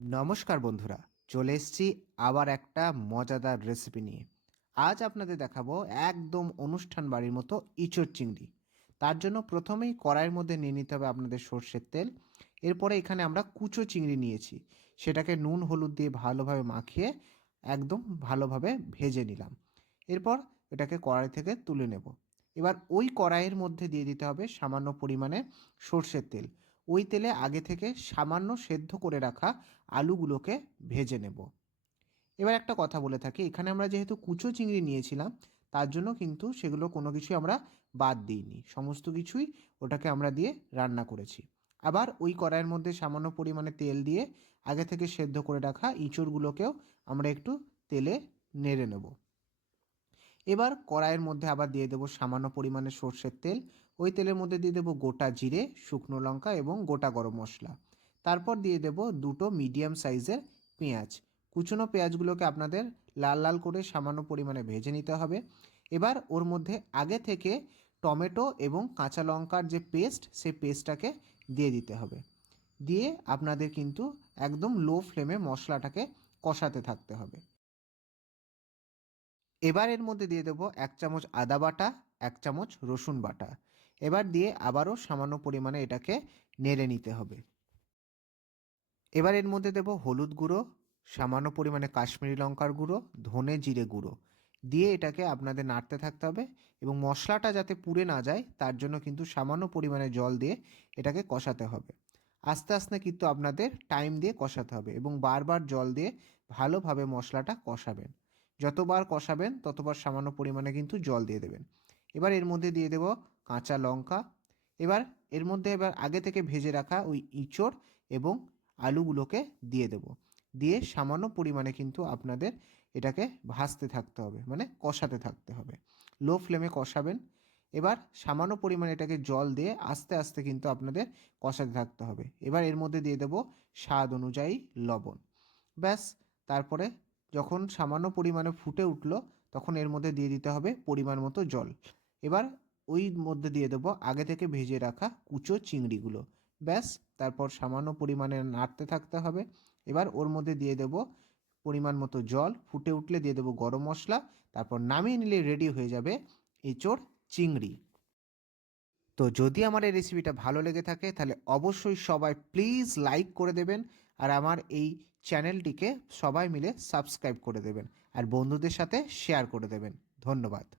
নমস্কার বন্ধুরা, চলে এসেছি আবার একটা মজাদার রেসিপি নিয়ে। আজ আপনাদের দেখাবো একদম অনুষ্ঠান বাড়ির মতো ইঁচড় চিংড়ি। তার জন্য প্রথমেই কড়াইয়ের মধ্যে নিয়ে নিতে হবে আপনাদের সর্ষের তেল। এরপরে এখানে আমরা কুচো চিংড়ি নিয়েছি। সেটাকে নুন, হলুদ দিয়ে ভালোভাবে মাখিয়ে একদম ভালোভাবে ভেজে নিলাম। এরপর এটাকে কড়াই থেকে তুলে নেব। এবার ওই কড়াইয়ের মধ্যে দিয়ে দিতে হবে সামান্য পরিমাণে সর্ষের তেল। ওই তেলে আগে থেকে সামান্য সেদ্ধ করে রাখা আলুগুলোকে ভেজে নেব। এবার একটা কথা বলে থাকি, এখানে আমরা যেহেতু কুচো চিংড়ি নিয়েছিলাম, তার জন্য কিন্তু সেগুলো কোনো কিছুই আমরা বাদ দিইনি। সমস্ত কিছুই ওটাকে আমরা দিয়ে রান্না করেছি। আবার ওই কড়াইয়ের মধ্যে সামান্য পরিমাণে তেল দিয়ে আগে থেকে সেদ্ধ করে রাখা ইঁচড়গুলোকেও আমরা একটু তেলে নেড়ে নেব। এবার কড়াইয়ের মধ্যে আবার দিয়ে দেবো সামান্য পরিমাণে সর্ষের তেল। ওই তেলের মধ্যে দিয়ে দেবো গোটা জিরে, শুকনো লঙ্কা এবং গোটা গরম মশলা। তারপর দিয়ে দেবো দুটো মিডিয়াম সাইজের পেঁয়াজ। কুচনো পেঁয়াজগুলোকে আপনাদের লাল লাল করে সামান্য পরিমাণে ভেজে নিতে হবে। এবার ওর মধ্যে আগে থেকে টমেটো এবং কাঁচা লঙ্কার যে পেস্ট, সেই পেস্টটাকে দিয়ে দিতে হবে। দিয়ে আপনাদের কিন্তু একদম লো ফ্লেমে মশলাটাকে কষাতে থাকতে হবে। এবার এর মধ্যে দিয়ে দেবো এক চামচ আদা বাটা, এক চামচ রসুন বাটা। এবার দিয়ে আবারও সামান্য পরিমাণে এটাকে নেড়ে নিতে হবে। এবার এর মধ্যে দেবো হলুদ গুঁড়ো, সামান্য পরিমাণে কাশ্মীরি লঙ্কার গুঁড়ো, ধনে জিরে গুঁড়ো। দিয়ে এটাকে আপনাদের নাড়তে থাকতে হবে এবং মশলাটা যাতে পুড়ে না যায়, তার জন্য কিন্তু সামান্য পরিমাণে জল দিয়ে এটাকে কষাতে হবে। আস্তে আস্তে কিন্তু আপনাদের টাইম দিয়ে কষাতে হবে এবং বারবার জল দিয়ে ভালোভাবে মশলাটা কষাবেন। যতবার কষাবেন, ততবার সামান্য পরিমাণে কিন্তু জল দিয়ে দেবেন। এবার এর মধ্যে দিয়ে দেব কাঁচা লঙ্কা। এবার এর মধ্যে এবার আগে থেকে ভেজে রাখা ওই ইঁচড় এবং আলুগুলোকে দিয়ে দেব। দিয়ে সামান্য পরিমাণে কিন্তু আপনাদের এটাকে ভাজতে থাকতে হবে মানে কষাতে থাকতে হবে। লো ফ্লেমে কষাবেন। এবার সামান্য পরিমাণে এটাকে জল দিয়ে আস্তে আস্তে কিন্তু আপনাদের কষাতে থাকতে হবে। এবার এর মধ্যে দিয়ে দেব স্বাদ অনুযায়ী লবণ। ব্যাস, তারপরে যখন সামান্য পরিমাণে ফুটে উঠল, তখন এর মধ্যে দিয়ে দিতে হবে পরিমাণ মতো জল। এবার ওই মধ্যে দিয়ে দেবো আগে থেকে ভেজে রাখা কুচো চিংড়িগুলো। ব্যাস, তারপর সামান্য পরিমাণে নাড়তে থাকতে হবে। এবার ওর মধ্যে দিয়ে দেব পরিমাণ মতো জল। ফুটে উঠলে দিয়ে দেবো গরম মশলা। তারপর নামিয়ে নিলে রেডি হয়ে যাবে এঁচোড় চিংড়ি। তো যদি আমার এই রেসিপিটা ভালো লেগে থাকে, তাহলে অবশ্যই সবাই প্লিজ লাইক করে দেবেন। আর আমার এই চ্যানেলটিকে সবাই মিলে সাবস্ক্রাইব করে দেবেন আর বন্ধুদের সাথে শেয়ার করে দেবেন। ধন্যবাদ।